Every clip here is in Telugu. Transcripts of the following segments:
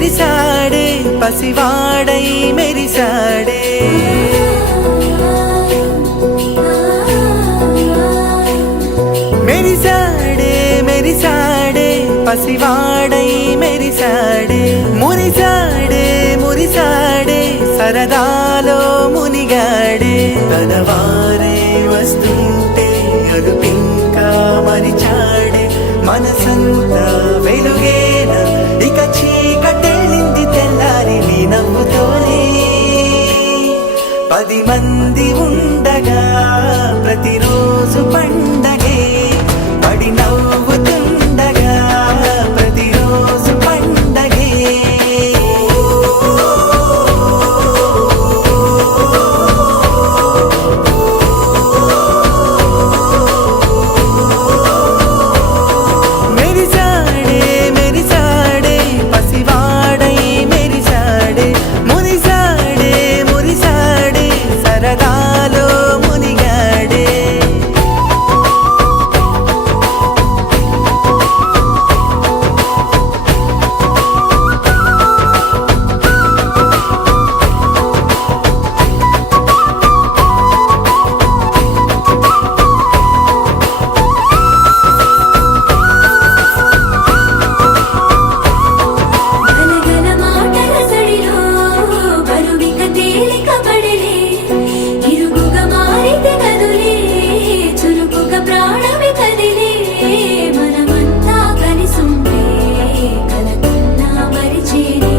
విరిసాడే పసివాడై మెరిసాడే మెరిసాడే మెరిసాడే పసివాడై మెరిసాడే మురిసాడే మురిసాడే సరదాలో మునిగాడే తనవారే వస్తుంటే అదుపింకా మరిచాడే మనసంతా వెలుగేన ఇక చీకటెళ్ళింది తెల్లారి నీ నవ్వుతోనే 10 మంది ఉండగా ప్రతిరోజు పండగే పడి నవ్వుతుండగా ప్రతిరోజు పండగే మెరిసాడే మెరిసాడే పసివాడై మెరిసాడే మురిసాడే మురిసాడే సరదాలో మునిగాడే గలగల మాటల సడిలో బరువిక తేలిక పడలే ఇరుగుగా మారితే కదులే చురుకుగా ప్రాణమి కదిలే మనమంతా కలిసుంటే కలకన్నా మరిచేనే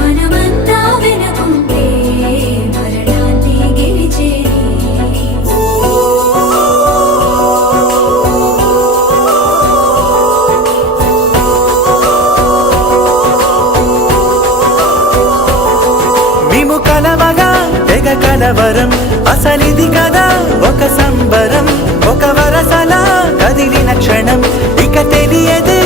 మనమంతా వెనకుంటే మరణాన్ని గెలిచేనే మేము కలవగా తెగ కలవరం అసలిది కదా ఒక సంబరం ఒక వరసలా కదిలిన క్షణం ఇక తెలియదే